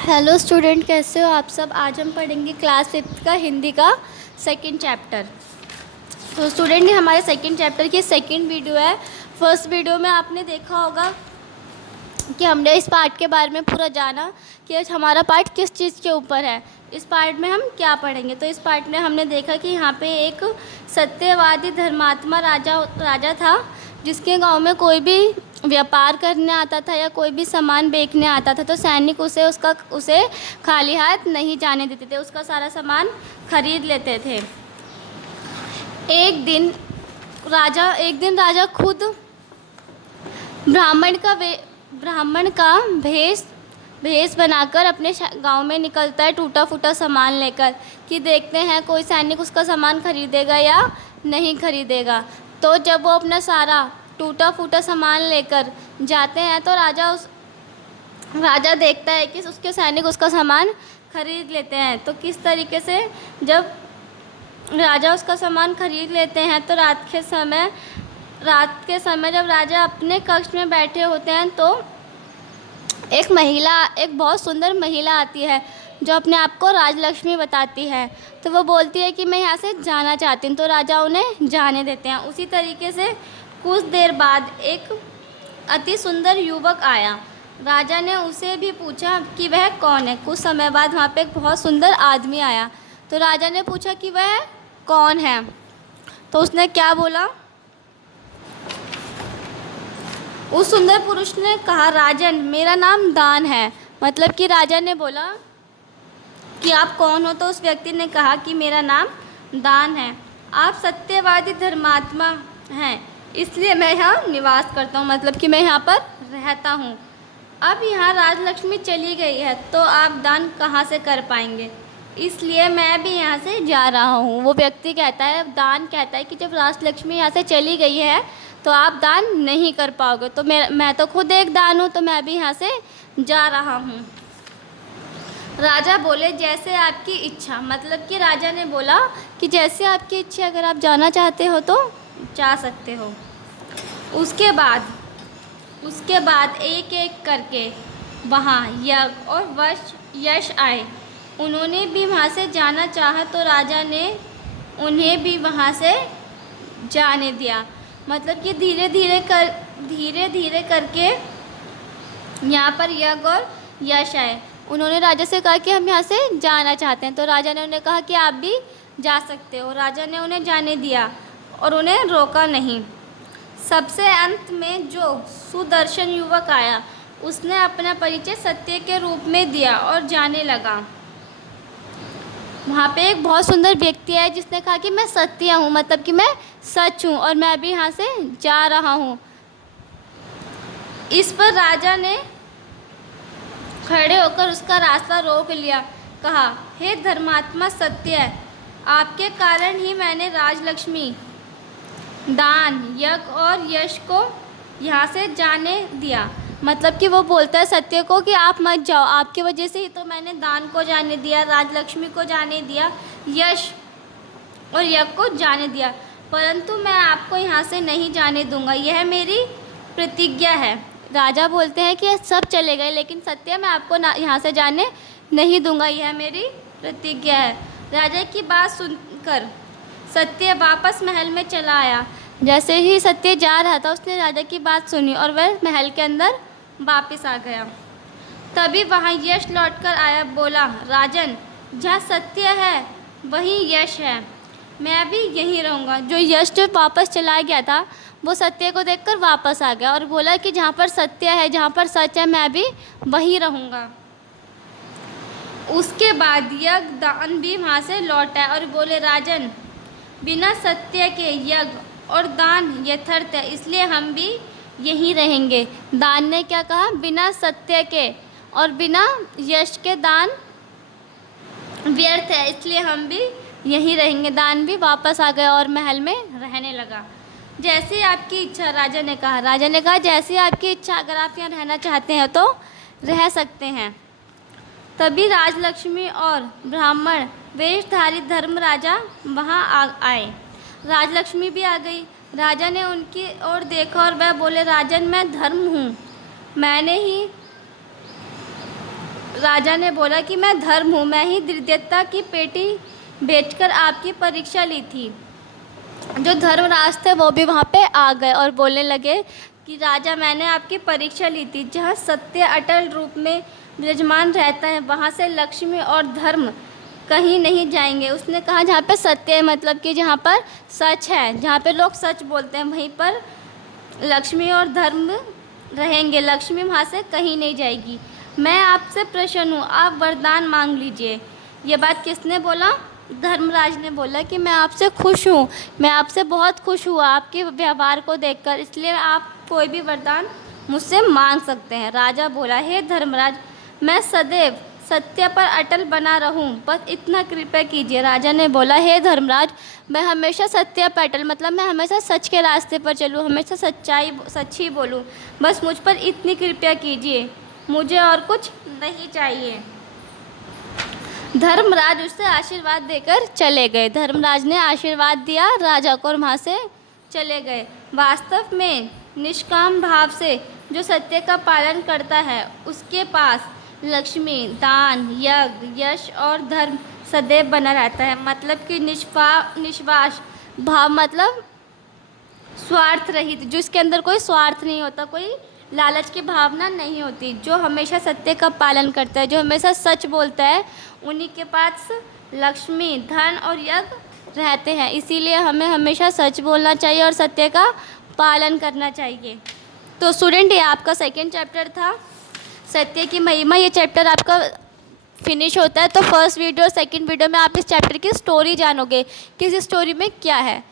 Hello student, कैसे हो आप सब। आज हम पढ़ेंगे क्लास 5 का हिंदी का सेकंड चैप्टर। तो स्टूडेंट, ये हमारे सेकंड चैप्टर की सेकंड वीडियो है। फर्स्ट वीडियो में आपने देखा होगा कि हमने इस पार्ट के बारे में पूरा जाना कि आज हमारा पार्ट किस चीज़ के ऊपर है। इस पार्ट में हम क्या पढ़ेंगे। तो इस पार्ट में हमने देखा कि यहाँ पे एक सत्यवादी धर्मात्मा राजा था, जिसके गांव में कोई भी व्यापार करने आता था या कोई भी सामान बेचने आता था तो सैनिक उसे खाली हाथ नहीं जाने देते थे, उसका सारा सामान खरीद लेते थे। एक दिन राजा खुद ब्राह्मण का भेष बनाकर अपने गांव में निकलता है, टूटा फूटा सामान लेकर, कि देखते हैं कोई सैनिक उसका सामान खरीदेगा या नहीं खरीदेगा। तो जब वो अपना सारा टूटा फूटा सामान लेकर जाते हैं तो राजा देखता है कि उसके सैनिक उसका सामान खरीद लेते हैं। तो किस तरीके से जब राजा उसका सामान खरीद लेते हैं तो रात के समय जब राजा अपने कक्ष में बैठे होते हैं तो एक बहुत सुंदर महिला आती है जो अपने आप को राजलक्ष्मी बताती है। तो वो बोलती है कि मैं यहाँ से जाना चाहती हूँ, तो राजा उन्हें जाने देते हैं। उसी तरीके से कुछ देर बाद एक अति सुंदर युवक आया। राजा ने उसे भी पूछा कि वह कौन है। कुछ समय बाद वहाँ पे एक बहुत सुंदर आदमी आया, तो राजा ने पूछा कि वह कौन है। तो उसने क्या बोला, उस सुंदर पुरुष ने कहा, राजन, मेरा नाम दान है। मतलब कि राजा ने बोला कि आप कौन हो। तो उस व्यक्ति ने कहा कि मेरा नाम दान है। आप सत्यवादी धर्मात्मा हैं, इसलिए मैं यहाँ निवास करता हूँ, मतलब कि मैं यहाँ पर रहता हूँ। अब यहाँ राजलक्ष्मी चली गई है तो आप दान कहाँ से कर पाएंगे, इसलिए मैं भी यहाँ से जा रहा हूँ। वो व्यक्ति कहता है, दान कहता है कि जब राजलक्ष्मी यहाँ से चली गई है तो आप दान नहीं कर पाओगे। तो मैं तो खुद एक दान हूँ, तो मैं भी यहाँ से जा रहा हूँ। राजा बोले, जैसे आपकी इच्छा। मतलब कि राजा ने बोला कि जैसे आपकी इच्छा, अगर आप जाना चाहते हो तो जा सकते हो। उसके बाद एक एक करके वहाँ यज्ञ और यश आए। उन्होंने भी वहाँ से जाना चाहा तो राजा ने उन्हें भी वहाँ से जाने दिया। मतलब कि धीरे धीरे करके यहाँ पर यज्ञ और यश आए। उन्होंने राजा से कहा कि हम यहाँ से जाना चाहते हैं, तो राजा ने उन्हें कहा कि आप भी जा सकते हो। राजा ने उन्हें जाने दिया और उन्हें रोका नहीं। सबसे अंत में जो सुदर्शन युवक आया, उसने अपना परिचय सत्य के रूप में दिया और जाने लगा। वहाँ पे एक बहुत सुंदर व्यक्ति है जिसने कहा कि मैं सत्य हूँ, मतलब कि मैं सच हूँ और मैं अभी यहाँ से जा रहा हूँ। इस पर राजा ने खड़े होकर उसका रास्ता रोक लिया। कहा, हे धर्मात्मा सत्य, आपके कारण ही मैंने राजलक्ष्मी, दान, यज्ञ और यश को यहाँ से जाने दिया। मतलब कि वो बोलता है सत्य को कि आप मत जाओ, आपकी वजह से ही तो मैंने दान को जाने दिया, राजलक्ष्मी को जाने दिया, यश और यज्ञ को जाने दिया, परंतु मैं आपको यहाँ से नहीं जाने दूंगा, यह मेरी प्रतिज्ञा है। राजा बोलते हैं कि सब चले गए, लेकिन सत्य, मैं आपको यहाँ से जाने नहीं दूंगा, यह मेरी प्रतिज्ञा है। राजा की बात सुनकर सत्य वापस महल में चला आया। जैसे ही सत्य जा रहा था उसने राजा की बात सुनी और वह महल के अंदर वापस आ गया। तभी वहाँ यश लौटकर आया। बोला, राजन, जहाँ सत्य है वहीं यश है, मैं भी यहीं रहूँगा। जो यश जो वापस चला गया था वो सत्य को देखकर वापस आ गया और बोला कि जहाँ पर सत्य है, जहाँ पर सच है, मैं भी वहीं रहूँगा। उसके बाद यज्ञ दान भी वहाँ से लौट आए और बोले, राजन, बिना सत्य के यज्ञ और दान यथार्थ है, इसलिए हम भी यहीं रहेंगे। दान ने क्या कहा, बिना सत्य के और बिना यश के दान व्यर्थ है, इसलिए हम भी यहीं रहेंगे। दान भी वापस आ गया और महल में रहने लगा। जैसे आपकी इच्छा, राजा ने कहा जैसी आपकी इच्छा, अगर आप यहाँ रहना चाहते हैं तो रह सकते हैं। तभी राजलक्ष्मी और ब्राह्मण वेशधारी धर्म राजा वहाँ आए। राजलक्ष्मी भी आ गई। राजा ने उनकी ओर देखा और वह बोले, राजन, मैं धर्म हूँ, मैंने ही राजा ने बोला कि मैं धर्म हूँ, मैं ही निर्दयता की पेटी बेचकर आपकी परीक्षा ली थी। जो धर्मराज थे वो भी वहाँ पे आ गए और बोलने लगे कि राजा, मैंने आपकी परीक्षा ली थी। जहाँ सत्य अटल रूप में विराजमान रहता है वहाँ से लक्ष्मी और धर्म कहीं नहीं जाएंगे। उसने कहा जहाँ पे सत्य है, मतलब कि जहाँ पर सच है, जहाँ पे लोग सच बोलते हैं, वहीं पर लक्ष्मी और धर्म रहेंगे। लक्ष्मी वहाँ से कहीं नहीं जाएगी। मैं आपसे प्रसन्न हूँ, आप वरदान मांग लीजिए। ये बात किसने बोला? धर्मराज ने बोला कि मैं आपसे खुश हूँ, मैं आपसे बहुत खुश हुआ आपके व्यवहार को देखकर, इसलिए आप कोई भी वरदान मुझसे मांग सकते हैं। राजा बोला, हे धर्मराज, मैं सदैव सत्य पर अटल बना रहूं, बस इतना कृपया कीजिए। राजा ने बोला, हे धर्मराज, मैं हमेशा सत्य पर अटल, मतलब मैं हमेशा सच के रास्ते पर चलूं, हमेशा सच ही बोलूं, बस मुझ पर इतनी कृपया कीजिए, मुझे और कुछ नहीं चाहिए। धर्मराज उससे आशीर्वाद देकर चले गए। धर्मराज ने आशीर्वाद दिया राजा को और वहाँ से चले गए। वास्तव में निष्काम भाव से जो सत्य का पालन करता है उसके पास लक्ष्मी, दान, यज्ञ, यश और धर्म सदैव बना रहता है। मतलब कि निष्पाश भाव, मतलब स्वार्थ रहित, जिसके अंदर कोई स्वार्थ नहीं होता, कोई लालच की भावना नहीं होती, जो हमेशा सत्य का पालन करता है, जो हमेशा सच बोलता है, उन्हीं के पास लक्ष्मी, धन और यज्ञ रहते हैं। इसीलिए हमें हमेशा सच बोलना चाहिए और सत्य का पालन करना चाहिए। तो स्टूडेंट, ये आपका सेकंड चैप्टर था, सत्य की महिमा। ये चैप्टर आपका फिनिश होता है। तो फर्स्ट वीडियो और सेकंड वीडियो में आप इस चैप्टर की स्टोरी जानोगे कि इस स्टोरी में क्या है।